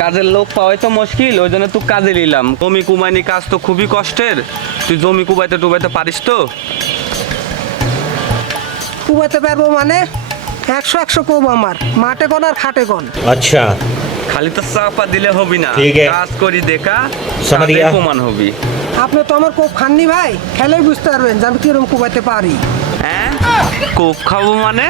কাজের লোক পাওয়াই তো মুশকিল, ওই জন্য তুই কাজে নিলাম। জমি কুমাইনি কাজ তো খুবই কষ্টের, তুই জমি কুবাইতে টুবাইতে পারিস তো? কুবাইতে পারবো মানে 100 কোব আমার, মাঠে কোন আর খাটে কোন। अच्छा খালি তো চাপা দিলে হবি না, ঠিক আছে। কাজ করি দেখা समझ কাজে गया। প্রমাণ হবি। আপনি তো আমার কোপ খাননি ভাই, খেলেই বুঝতে পারবেন যে আমি কিরকম কুবাইতে পারি। হ্যাঁ, কোপ খাবো মানে?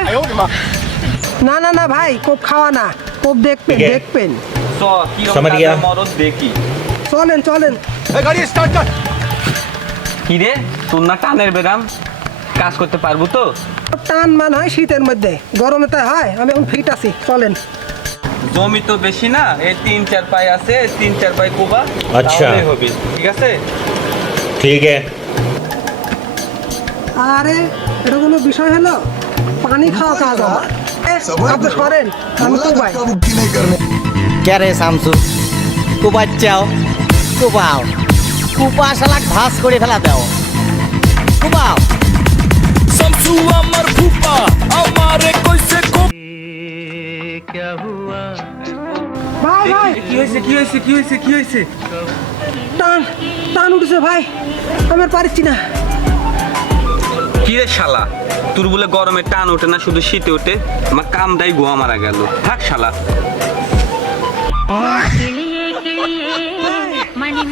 না না না ভাই, কোপ খাওয়া না, কোপ দেখবেন ঠিক আছে। দেখবেন। চ কিরকম समझ কাজের गया। মরদ দেখি। চলেন চলেন। কি রে, তোর না টানের বেরাম, কাজ করতে পারবো তো? টান মান হয় শীতের মধ্যে, গরমে তাই হয়। আমি এখন ফিট আছি, চলেন। জমি তো বেশি না, এই 3-4 পাই আছে, 3-4 পাই কুবা আচ্ছা। তাহলেই হবে, ঠিক আছে? ठीक है আরে এটা কোনো বিষয় হলো? পানি খাওয়া কাজ আমার। আপনি সরেন, আমি কুবাই। কে রে শামসু কুবাচ্চাও কুবাও কুপা শালাক ভাস করে ফেলা দাও কুবাও শামসু আমার ফুপা আমারে কইছে ভাই ভাই, কি হয়েছে কি হয়েছে কি হয়েছে কি হয়েছে? টান টান উঠেছে ভাই, আমি আর পারছি না। কি রে শালা, তোর বলে গরমে টান ওঠে না, শুধু শীতে ওঠে? আমার কামটাই গোয়া মারা গেল, থাক শালা। किलिये किलिये मणि